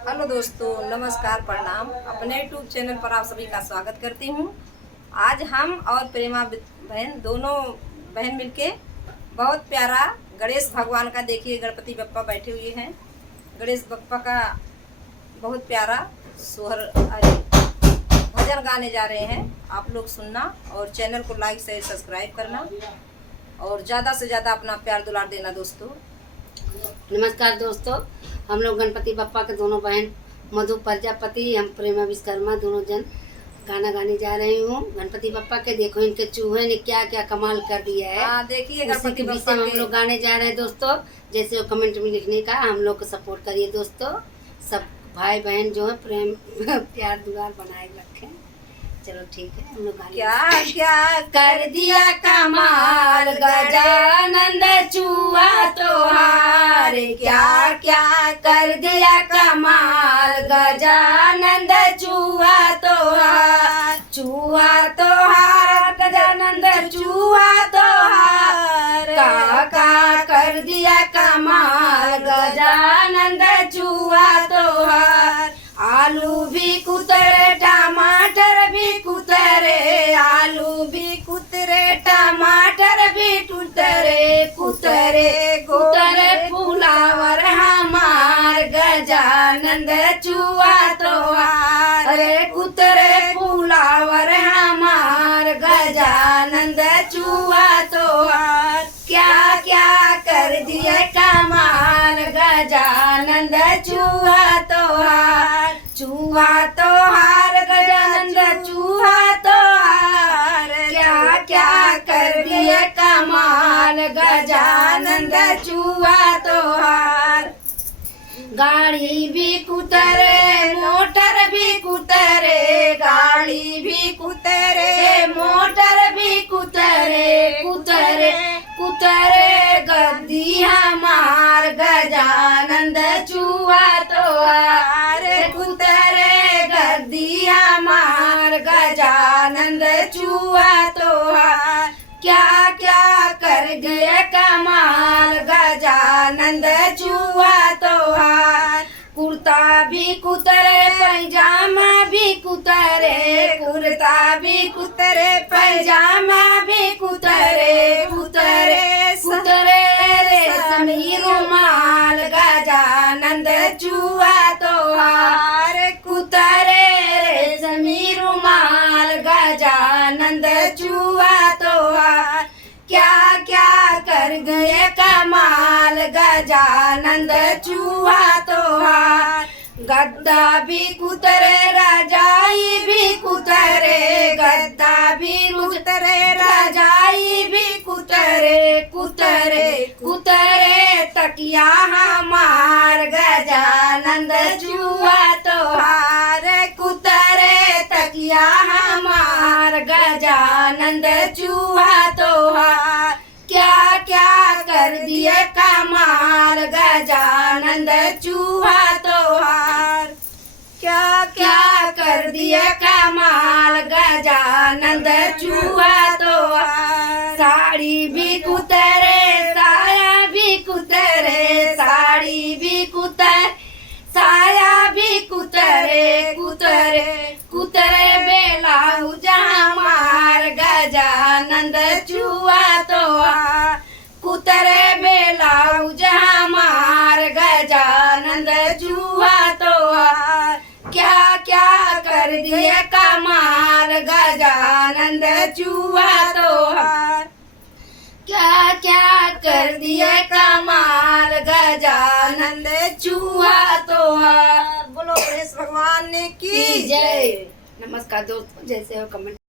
Hello दोस्तों, नमस्कार, प्रणाम। अपने यूट्यूब चैनल पर आप सभी का स्वागत करती हूँ। आज हम और प्रेमा बहन दोनों बहन मिलके बहुत प्यारा गणेश भगवान का, देखिए गणपति बप्पा बैठे हुए हैं। गणेश बप्पा का बहुत प्यारा सोहर भजन गाने जा रहे हैं। आप लोग सुनना और चैनल को लाइक शेयर सब्सक्राइब करना और ज़्यादा से ज़्यादा अपना प्यार दुलार देना दोस्तों। नमस्कार दोस्तों, हम लोग गणपति बप्पा के दोनों बहन मधु प्रजापति, हम प्रेमा विश्वकर्मा दोनों जन गाना गाने जा रहे हूँ गणपति बप्पा के। देखो इनके चूहे ने क्या क्या कमाल कर दिया है। देखिए उसी के विषय में हम लोग गाने जा रहे हैं दोस्तों। जैसे वो कमेंट में लिखने का, हम लोग को सपोर्ट करिए दोस्तों। सब भाई बहन जो है प्रेम प्यार दुलार बनाए रखें। चलो ठीक है, हम लोग क्या क्या कर दिया कमाल गजानंद चूहा तोहार, क्या क्या कर दिया कमाल गजानंद चूहा तोहार, चूहा तोहार गजानंद चूहा तोहार, का कर दिया कमाल गजानंद चूहा तोहार। आलू भी कुतरे टमाटर भी कुतरे, आलू भी कुतरे टमाटर भी कुतरे, कुतरे कुतरे फुलावर हमार गजानंद चूहा तोहार, अरे कुतरे फुलावर हमार गजानंद चूहा तोहार। क्या क्या कर दिए कमाल गजानंद चूहा तोहार, चूहा तोहार गजानंद चूहा तोहार, क्या क्या कर दिए कमाल गजानंद चूहा तोहार। गाड़ी भी कुतरे मोटर भी कुतरे, गाड़ी भी कुतरे मोटर भी कुतरे, कुतरे कुतरे गद्दी हमार गजानंद चूहा तोहार, कुतरे गद्दी हमार गजानंद चूहा तोहार। क्या क्या कर गए कमाल गजानंद चूहा तोहार। कुर्ता भी कुतरे पैजामा भी कुतरे, कुर्ता भी कुतरे पैजामा भी कुतरे, कुतरे कुतरे रेशमी रुमाल गजानंद चूहा तोहार, कुतरे रेशमी रुमाल गजानंद चूहा तोहार। क्या क्या कर गए कमाल गजानंद चूहा तोहार। गद्दा भी कुतरे रजाई भी कुतरे, गद्दा भी कुतरे रजाई भी कुतरे, कुतरे कुतरे तकिया हमार गजानंद चूहा तोहार, कुतरे तकिया हमार गजानंद चूहा तोहार। क्या क्या कर दिए कमाल गजानंद चूहा तोहार, क्या क्या कर दिए कमाल गजानंद चूहा तोहार। साड़ी भी कुतरे साया भी कुतरे, साड़ी भी कुतरे साया भी कुतरे, कुतरे कुतरे बेलाउज हमार गजानंद चूहा तोहार, कुतरे बेलाउज हमार गजानंद चूहा तोहार। क्या क्या कर दिए कमाल गजानंद चूहा तोहार, क्या क्या कर दिए कमाल गजानंद चूहा तोहार। बोलो गणेश भगवान की जय। नमस्कार दोस्तों, जैसे हो कमेंट